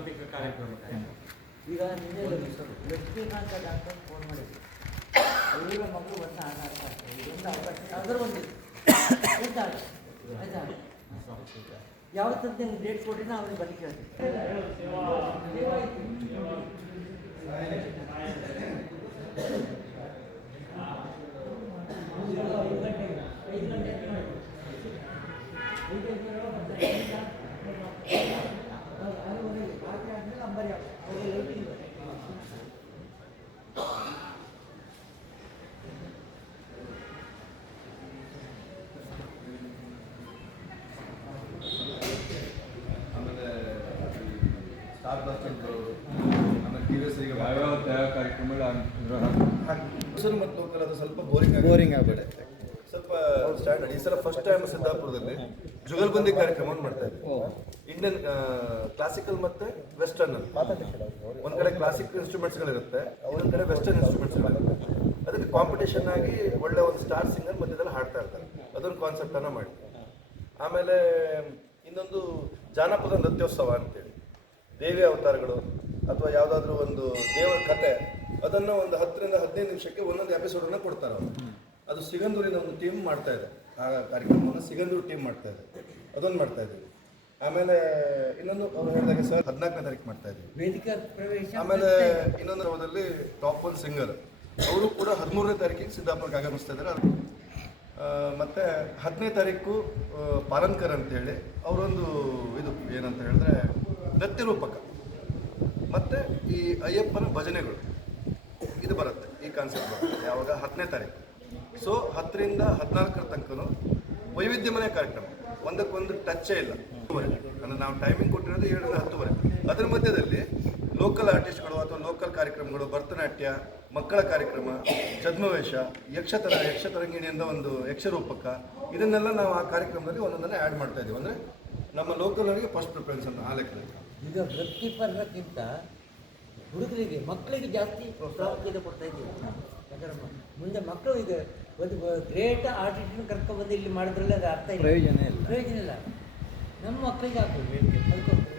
ಸಾಂಸ್ಕೃತಿಕ ಕಾರ್ಯಕ್ರಮ. ಈಗ ನಿನ್ನೆ ಲಕ್ಷ್ಮೀಕಾಂತ ಡಾಕ್ಟರ್ ಫೋನ್ ಮಾಡಿದ್ರು. ಅವರ ಮಗಳು ಒಂದು ಅನಾಥ ಇದೊಂದು ಅವಕಾಶ ಅದರ ಒಂದು? ಆಯ್ತಾ ನಿಮ್ಗೆ ಡೇಟ್ ಕೊಟ್ಟಿನ ಅವ್ರಿಗೆ ಬರೀ ಹೇಳ್ತೀನಿ ಆಮೇಲೆ ಟಿ ವಿ ಎಸ್ ಈಗ ಯಾವ್ಯಾವ ಕಾರ್ಯಕ್ರಮಗಳು ಹೆಸರು ಮತ್ತು ಲೋಕಲ್ ಅದು ಸ್ವಲ್ಪ ಬೋರಿಂಗ್ ಬೋರಿಂಗ್ ಆಗ್ಬಿಡುತ್ತೆ ಸ್ವಲ್ಪ ಸ್ಟ್ಯಾಂಡರ್ಡ್ ಈ ಸಲ ಫಸ್ಟ್ ಟೈಮ್ ಸಿದ್ದಾಪುರದಲ್ಲಿ ಜುಗಲ್ಬಂದಿ ಕಾರ್ಯಕ್ರಮವನ್ನು ಮಾಡ್ತಾ ಇದ್ದೀವಿ ಇಂಡಿಯನ್ ಕ್ಲಾಸಿಕಲ್ ಮತ್ತೆ ವೆಸ್ಟರ್ನ್ ಒಂದ್ ಕಡೆ ಕ್ಲಾಸಿಕ್ ಇನ್ಸ್ಟ್ರೂಮೆಂಟ್ಸ್ಗಳಿರುತ್ತೆ ಇನ್ನೊಂದ್ ಕಡೆ ವೆಸ್ಟರ್ನ್ ಇನ್ಸ್ಟ್ರೂಮೆಂಟ್ಸ್ಗಳಿರುತ್ತೆ ಅದಕ್ಕೆ ಕಾಂಪಿಟೇಷನ್ ಆಗಿ ಒಳ್ಳೆ ಒಂದು ಸ್ಟಾರ್ ಸಿಂಗರ್ ಮಧ್ಯದಲ್ಲಿ ಹಾಡ್ತಾ ಇರ್ತಾರೆ. ಅದೊಂದು ಕಾನ್ಸೆಪ್ಟ್ ಅನ್ನ ಮಾಡಿ ಆಮೇಲೆ ಇನ್ನೊಂದು ಜಾನಪದ ನೃತ್ಯೋತ್ಸವ ಅಂತೇಳಿ. ದೇವಿ ಅವತಾರಗಳು ಅಥವಾ ಯಾವುದಾದ್ರೂ ಒಂದು ದೇವರ ಕತೆ ಅದನ್ನು ಒಂದು ಹತ್ತರಿಂದ ಹದಿನೈದು ನಿಮಿಷಕ್ಕೆ ಒಂದೊಂದು ಎಪಿಸೋಡನ್ನು ಕೊಡ್ತಾರೆ ಅವರು. ಅದು ಸಿಗಂದೂರಿನ ಒಂದು ಟೀಮ್ ಮಾಡ್ತಾ ಇದೆ. ಆ ಕಾರ್ಯಕ್ರಮವನ್ನು ಸಿಗಂದೂರು ಟೀಮ್ ಮಾಡ್ತಾ ಇದೆ. ಅದೊಂದು ಮಾಡ್ತಾ ಇದ್ದೀವಿ ಆಮೇಲೆ ಇನ್ನೊಂದು ಅವರು ಹೇಳಿದಾಗ ಸರ್ ಹದಿನಾಲ್ಕನೇ ತಾರೀಕು ಮಾಡ್ತಾ ಇದ್ದೀವಿ ಆಮೇಲೆ ಇನ್ನೊಂದು ಅವರಲ್ಲಿ ಟಾಪ್ ಒನ್ ಸಿಂಗರ್ ಅವರು ಕೂಡ ಹದಿಮೂರನೇ ತಾರೀಕಿಗೆ ಸಿದ್ದಾಪುರಕ್ಕೆ ಆಗಮಿಸ್ತಾ ಇದ್ದಾರೆ. ಮತ್ತೆ ಹತ್ತನೇ ತಾರೀಕು ಪಾಲನ್ಕರ್ ಅಂತೇಳಿ ಅವರೊಂದು ಇದು ಏನಂತ ಹೇಳಿದ್ರೆ ನೃತ್ಯ ರೂಪಕ ಮತ್ತೆ ಈ ಅಯ್ಯಪ್ಪನ ಭಜನೆಗಳು. ಇದು ಬರುತ್ತೆ, ಈ ಕಾನ್ಸೆಪ್ಟ್ ಬರುತ್ತೆ, ಯಾವಾಗ ಹತ್ತನೇ ತಾರೀಕು. ಸೊ ಹತ್ತರಿಂದ ಹದಿನಾಲ್ಕರ ತನಕನು ವೈವಿಧ್ಯಮಯ ಕಾರ್ಯಕ್ರಮ. ಒಂದಕ್ಕೊಂದು ಟಚ್ಚೇ ಇಲ್ಲ. ಅಂದ್ರೆ ನಾವು ಟೈಮಿಂಗ್ ಕೊಟ್ಟಿರೋದು ಏಳರಿಂದ ಹತ್ತುವರೆ. ಅದರ ಮಧ್ಯದಲ್ಲಿ ಲೋಕಲ್ ಆರ್ಟಿಸ್ಟ್ಗಳು ಅಥವಾ ಲೋಕಲ್ ಕಾರ್ಯಕ್ರಮಗಳು, ಭರತನಾಟ್ಯ, ಮಕ್ಕಳ ಕಾರ್ಯಕ್ರಮ, ಛದ್ಮವೇಷ, ಯಕ್ಷತರ, ಯಕ್ಷತರಂಗಿಣಿಯಿಂದ ಒಂದು ಯಕ್ಷರೂಪಕ. ಇದನ್ನೆಲ್ಲ ನಾವು ಆ ಕಾರ್ಯಕ್ರಮದಲ್ಲಿ ಒಂದೊಂದನ್ನು ಆ್ಯಡ್ ಮಾಡ್ತಾ ಇದ್ದೀವಿ ಅಂದರೆ ನಮ್ಮ ಲೋಕಲ್ನವರಿಗೆ ಫಸ್ಟ್ ಪ್ರಿಫರೆನ್ಸ್ ಅಂತ ಆ ಲೆಕ್ಕದಲ್ಲಿ. ಈಗ ವೃತ್ತಿಪರಕ್ಕಿಂತ ಹುಡುಗರಿಗೆ ಮಕ್ಕಳಿಗೆ ಜಾಸ್ತಿ ಪ್ರಾಮುಖ್ಯತೆ ಕೊಡ್ತಾ ಇದ್ದೀವಿ. ಯಾಕಂದ್ರೆ ಮುಂದೆ ಮಕ್ಕಳು ಈಗ ಒಂದು ಗ್ರೇಟ್ ಆರ್ಟಿಸ್ಟ್ನ ಕರ್ಕೊಂಡ್ಬಂದು ಇಲ್ಲಿ ಮಾಡಿದ್ರಲ್ಲಿ ಅದು ಅರ್ಥ ಇಲ್ಲ. ಪ್ರಯೋಜನ ಇಲ್ಲ. ಪ್ರಯೋಜನ ಇಲ್ಲ. ನಮ್ಮ ಮಕ್ಕಳಿಗೆ ಆಗ್ಬೋದು. ಅದಕ್ಕೋಸ್ಕರ